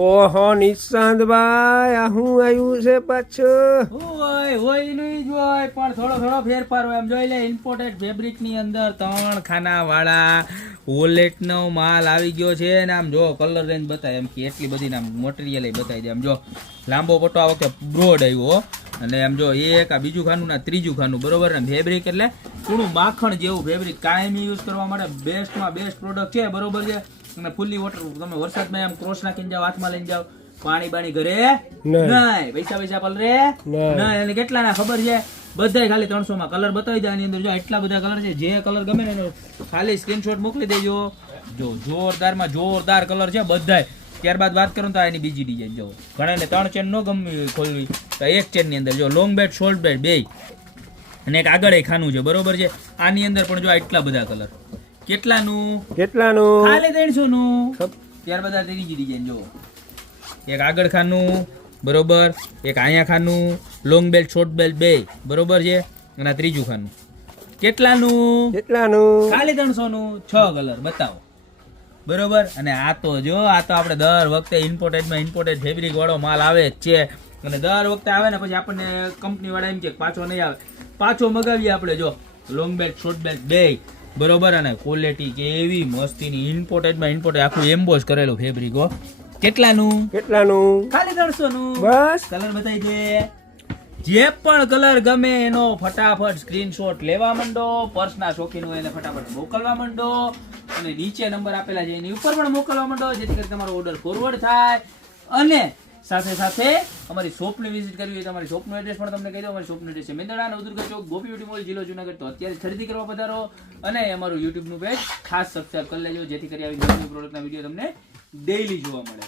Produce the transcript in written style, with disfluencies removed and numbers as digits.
ઓહો નિશાંતભાઈ આ હું આવ્યું છે પાછું હોય નહીં જ હોય પણ થોડો ફેરફાર હોય. એમ જોઈ લે, ઇમ્પોર્ટેડ ફેબ્રિક ની અંદર 3 ખાના વાળા વોલેટ નો માલ આવી ગયો છે ને આમ જો કલર રેન્જ બતાય એમ કે એટલી બધી નામ મટીરિયલ બતાવી દે. આમ જો લાંબો પટ્ટો આ વખતે બ્રોડ આવ્યો અને આમ જો એક આ બીજું ખાનું ના ત્રીજું ખાનું બરોબર ને. ફેબ્રિક એટલે થોડું માખણ જેવું ફેબ્રિક, કાયમી યુઝ કરવા માટે બેસ્ટમાં બેસ્ટ પ્રોડક્ટ છે બરોબર છે. અને ફૂલી વોટર, તમે વરસાદમાં આમ ક્રોસ નાખીને જાઓ, હાથમાં લઈને જાઓ, પાણી બાણી ઘરે નહીં, પૈસા પલરે નહીં. એટલે કેટલા ના ખબર છે બધાય ખાલી 300 માં કલર બતાવી દે. આની અંદર જો એટલા બધા કલર છે, જે કલર ગમે ને એનો ખાલી સ્ક્રીનશોટ મોકલી દેજો. જો જોરદાર કલર છે બધાય. ત્યારબાદ વાત કરું તો એની બીજી ડિઝાઇન જો ઘણા ને 3 ચેન નો ગમી ખોલવી તો એક ચેન ની અંદર જો લોંગ બેડ શોર્ટ બેડ બે અને એક આગળ ખાનું છે બરોબર છે. આની અંદર પણ જો એટલા બધા કલર. કેટલાનું ખાલી 300 નું. ત્યારબાદ આ ત્રીજી ડિઝાઇન જો એક આગળ ખાનું બરોબર, એક અહીંયા ખાનું, લોંગ બેલ્ટ શોર્ટ બેલ્ટ બે બરોબર છે અને આ ત્રીજું ખાનું. કેટલાનું ખાલી 300 નું. 6 કલર બતાવો બરોબર. અને આ તો આપણે દર વખતે ઇમ્પોર્ટેડ ફેબ્રિક વાળો માલ આવે જ છે અને દર વખતે આવે ને પછી આપણને કંપની વાળા એમ કે પાછો નહીં આવે, પાછો મગાવીએ આપણે. જો લોંગ બેલ્ટ શોર્ટ બેલ્ટ બે બરોબર અને ક્વોલિટી કેવી મસ્તીની ઇમ્પોર્ટેડ આખું એમ્બોસ કરેલું ફેબ્રિક હો. કેટલાનું ખાલી 300 નું. બસ કલર બતાવી દે. જે પણ કલર ગમે એનો ફટાફટ સ્ક્રીનશોટ લેવા માંડો. પર્સના શોખીન હોય એને ફટાફટ મોકલવા માંડો અને નીચે નંબર આપેલા છે એની ઉપર પણ મોકલવા માંડો, જેથી કરી તમારો ઓર્ડર ફોરવર્ડ થાય. અને સાથે અમારી શોપની વિઝિટ કરવી હોય તો અમારી શોપનું એડ્રેસ પણ તમને કહી દો. અમારી શોપનું એડ્રેસ છે મેંદરડા નવદુર્ગા ચોક, ગોપી બ્યુટી મોલ, જિલ્લો જુનાગઢ. તો અત્યારે ખરીદી કરવા પધારો અને અમારું યુટ્યુબનું પેજ ખાસ સબસ્ક્રાઇબ કરી લેજો, જેથી કરી આવી નવી પ્રોડક્ટના વિડીયો તમને ડેઈલી જોવા મળે.